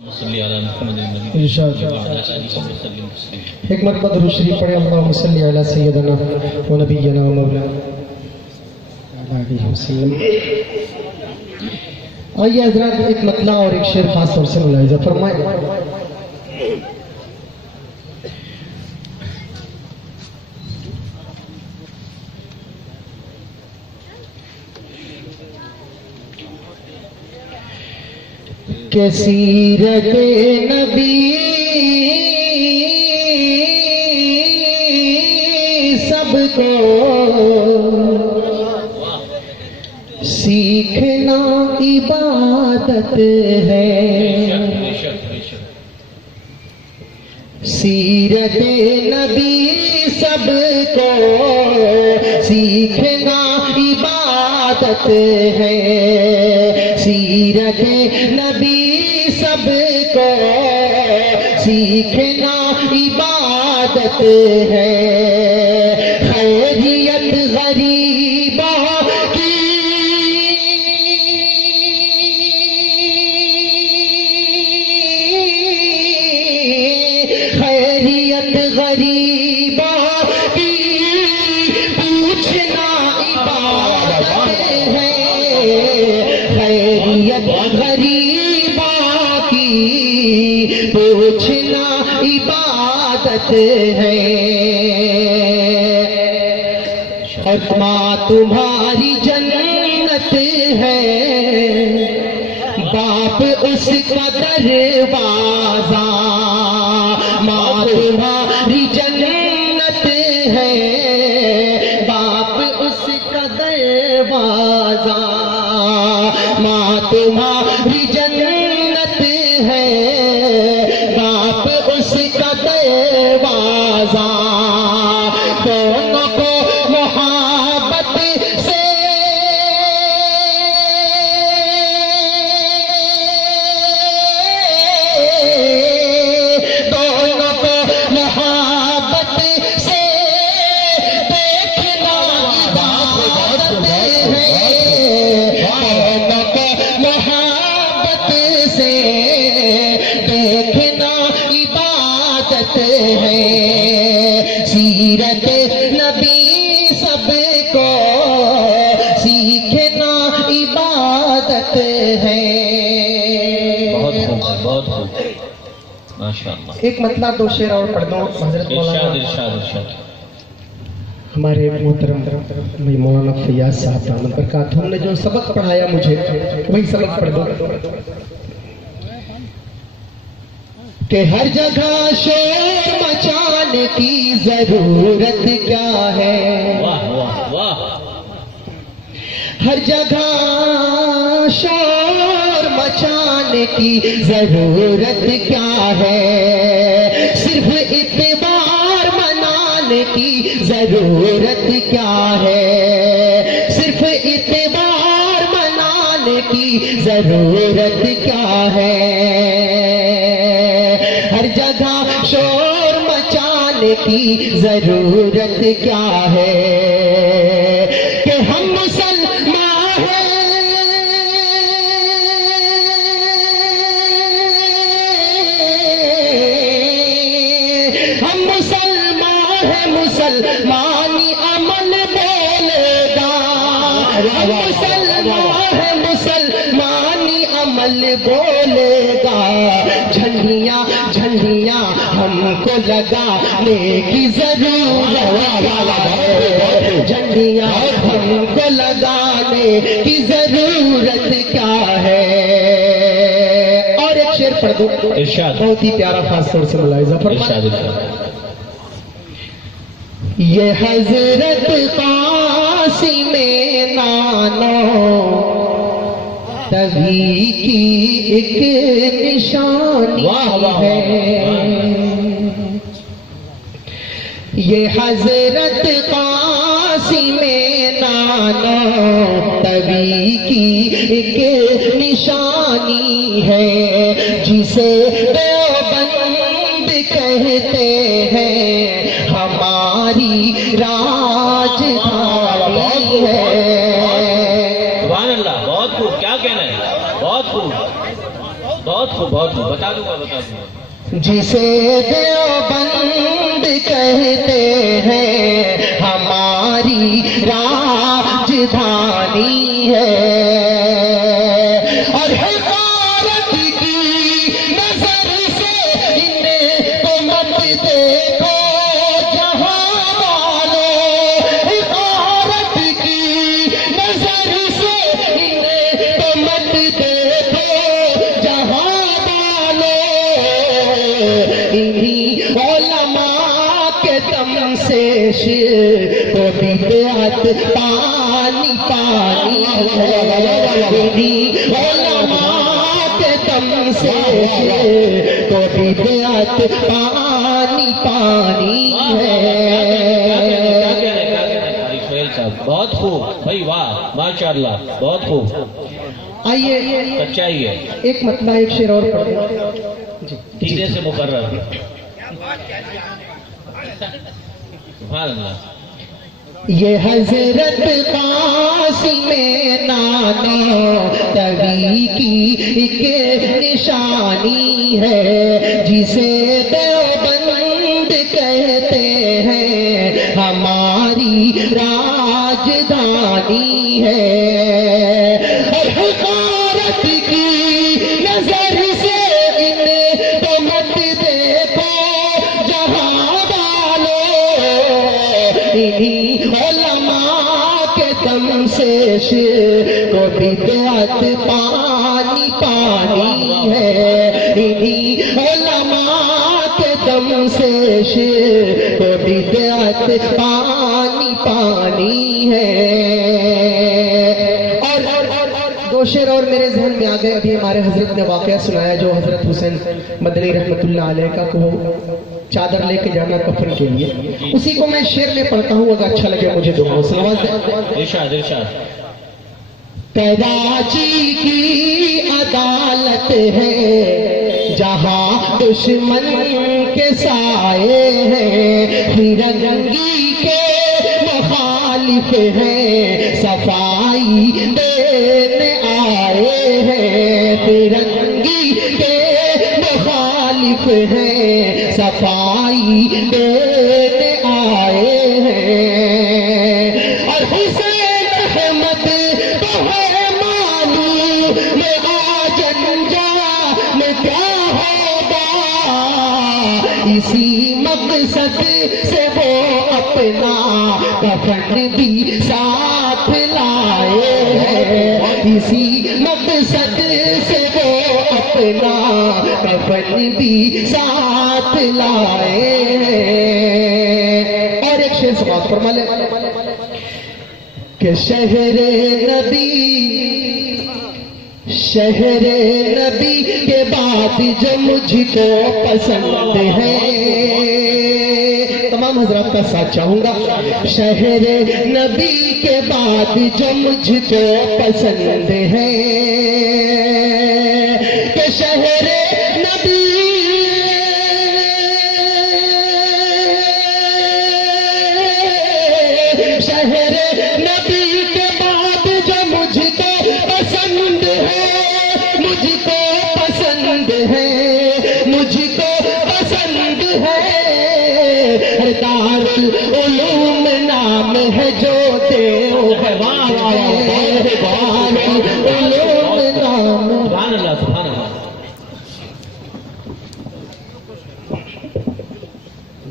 حکمت مند درود شریف پڑھے اللہم صلی علی سیدنا و نبینا و مولانا علیہ وسلم۔ آئیے حضرات ایک مطلع اور ایک شعر خاص طور سے ملاحظہ فرمائیں۔ کہ سیرت نبی سب کو سیکھنا عبادت ہے، سیرت نبی سب کو سیکھنا عبادت ہے، سیرت نبی سب کو سیکھنا عبادت ہے، خیریت غریبوں کی خیریت غریبوں کی پوچھنا عبادت ہے، خیریت غریبوں کی پوچھنا عبادت ہے، اور ماں تمہاری جنت ہے، باپ اس کا دروازہ، ماں تمہاری جنت ہے، باپ اس کا دروازہ، ماں تمہاری جنت ہے، باپ اس کا دروازہ، دونوں کو محبت سے دونوں کو محبت سے دیکھنا عبادت ہے، دونوں کو محبت سے دیکھنا عبادت ہے، سیرت نبی سب کو سیکھنا عبادت ہے۔ بہت خوب، بہت خوب، ماشاءاللہ۔ ایک مطلع دو شعر اور پڑھ دو حضرت مولانا ارشاد۔ ہمارے محترم مولانا فیاض صاحب دامت برکات ہم نے جو سبق پڑھایا مجھے وہی سبق پڑھ دو کہ ہر جگہ شور مچانے کی ضرورت کیا ہے، واہ واہ واہ، ہر جگہ شور مچانے کی ضرورت کیا ہے، صرف اعتبار منانے کی ضرورت کیا ہے، صرف اعتبار منانے کی ضرورت کیا ہے، ہر جگہ شور مچانے کی ضرورت کیا ہے، کہ ہم مسلمان ہیں، ہم مسلمان ہیں، مسلمانی عمل بولے گا، ہم مسلمان ہیں، مسلمانی عمل بولے گا، جھنڈیاں جھنڈیاں ہم کو لگانے کی ضرورت ہے، جھنڈیاں ہم کو لگانے کی ضرورت کیا ہے۔ اور ایک شعر پڑھ دو، ارشاد۔ بہت ہی پیارا خاص طور سے ملاحظہ فرمائیں۔ یہ حضرت قاسم نانو تبھی کی ایک نشانی ہے، یہ حضرت قاسم نانو تبھی کی ایک نشانی ہے، جسے دیوبند کہتے ہیں ہماری راجدھانی ہے۔ سبحان اللہ، بہت خوب، کیا کہنا ہے، بہت خوب، بہت خوب۔ بہت خوب، بتا دوں گا بتا دوں گا۔ جسے دیوبند کہتے ہیں ہماری راجدھانی ہے، اور حقارت کی نظر سے انہیں تو مت دیکھو جہاں والوں، حقارت کی نظر سے انہیں تو مت دیکھو جہاں انہی علماء کے دم سے تو بدعت پانی پانی ہے، انہی علماء کے دم سے تو بدعت پانی پانی ہے۔ بہت خوب بھائی، واہ ماشاء اللہ، بہت خوب، آئیے سچائی ہے، ایک مطلع ایک شعر اور پڑھیں جی سیدھے سے مقرر۔ سبحان اللہ۔ یہ حضرت قاسم نانوتوی کی ایک نشانی ہے، جسے دیوبند کہتے ہیں ہماری راجدھانی ہے، اور حقارت کی نظر سے انہیں تو مت دیکھو جہاں والوں، انہی علماء کے دم سے کو بدعت پانی پانی ہے، انہی علماء کے دم سے کو بدعت پانی پانی ہے۔ دو شعر اور میرے ذہن میں آ گئے، ابھی ہمارے حضرت نے واقعہ سنایا جو حضرت حسین مدنی رحمت اللہ علیہ کا کو چادر لے کے جانا کفن کے لیے، اسی کو میں شعر میں پڑھتا ہوں، اگر اچھا لگے مجھے دعا سلوات دیں۔ ارشاد ارشاد۔ کراچی کی عدالت ہے جہاں دشمن کے سائے ہیں، فرنگی کے مخالف ہیں صفائی دینے آئے ہیں، فرنگی کے مخالف ہیں صفائی دینے آئے ہیں، اور حسین احمد تو ہے معلوم آج انجام کیا ہوگا، اسی مقصد سے وہ اپنا کفن بھی ساتھ لائے ہیں، اسی مقصد سے وہ اپنا کفن بھی ساتھ لائے ہیں۔ اور ایک شعر سماعت فرما لیں کہ شہر نبی کے بعد جو مجھ کو پسند ہے، تمام حضرات کا ساتھ چاہوں گا، شہر نبی کے بعد جو مجھ کو پسند ہے، کہ شہر نبی کے بعد جو مجھ کو پسند ہے، مجھ کو پسند ہے، مجھ کو پسند ہے، دارالعلوم نام ہے جو دیوبند، دارالعلوم نام۔ سبحان اللہ سبحان اللہ۔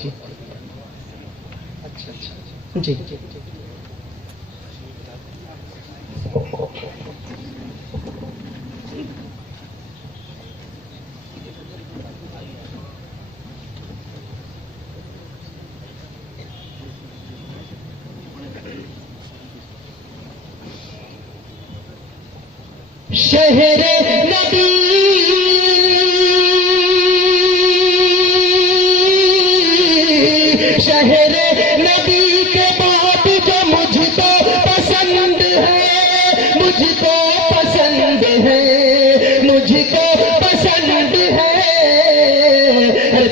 جی اچھا جی شہر نبی شہر نبی کے بعد جو مجھ کو پسند ہے، مجھ کو پسند ہے، مجھ کو پسند ہے،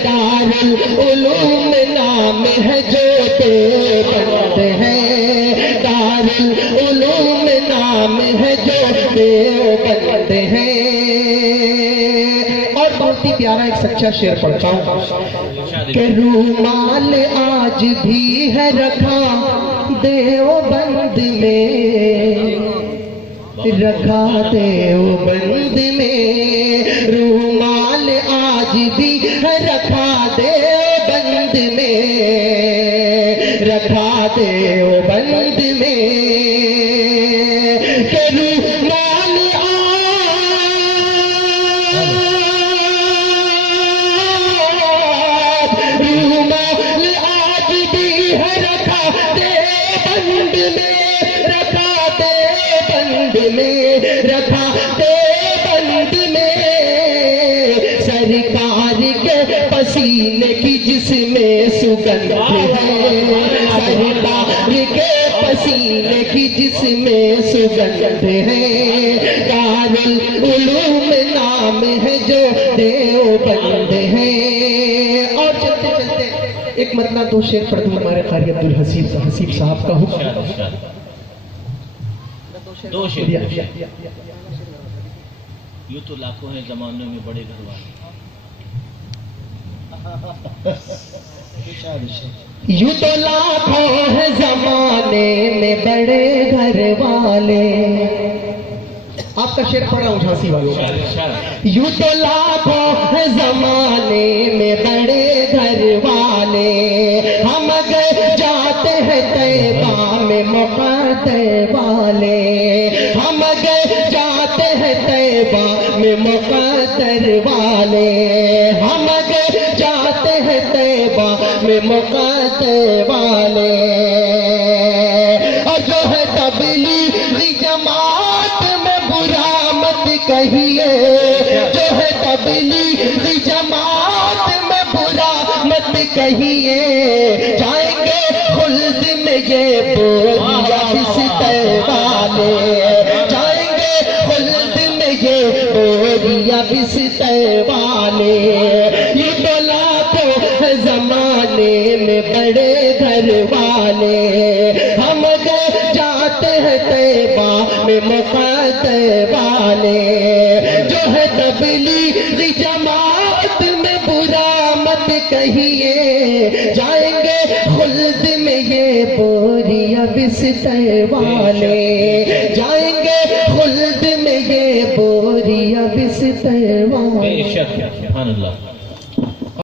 دارالعلوم نام ہے جو دیوبند ہے، دارالعلوم نام ہے جو دیوبند ہے۔ پیارا ایک سچا شعر پڑھتا ہوں کہ رومال آج بھی ہے رکھا دیوبند میں، رکھا دیوبند میں، رومال آج بھی ہے رکھا دیوبند میں، رکھا دیوبند میں، کہ رومال آج بھی ہے رکھا دیوبند میں، رکھا دیوبند میں، رکھا دیوبند میں، سرکار کے پسینے کی جس میں سگندھ ہے، سرکار کے پسینے کی جس میں سگندھ ہے، دارالعلوم نام ہے جو دیوبند ہے۔ اور چلتے چلتے ایک مطلب دو شعر پڑھ دوں ہمارے قاری عبدالحسیب صاحب کا حکم۔ دو شعر یوں تو لاکھوں ہیں زمانوں میں بڑے گھر والے، یوں تو لاکھوں ہے زمانے میں بڑے گھر والے۔ آپ کا شعر پڑھ رہا ہوں جھانسی والوں کا۔ یوں تو لاکھوں ہے زمانے میں بڑے گھر والے، ہم اگر جاتے ہیں طیبہ میں مقدر والے، ہم اگر جاتے ہیں طیبہ میں مقدر والے، ہم اگر جاتے ہیں طیبہ میں مقدر والے، اور جو ہے تبلیغی جماعت میں برا مت کہیے، جو ہے تبلیغی جماعت میں برا مت کہیے، جائیں گے خلد میں یہ بوریا بستر والے، جائیں گے خلد میں یہ بوریا بستر والے، یہ تو لاکھوں ہے زمانے میں بڑے گھر والے، ہم اگر جاتے ہیں طیبہ میں مقدر والے، جو ہے تبلیغی جماعت میں برا مت کہیے، جائیں گے خلد میں یہ بوریا بستر والے، جائیں گے خلد میں یہ بوریا بستر والے۔ بے شک، سبحان اللہ۔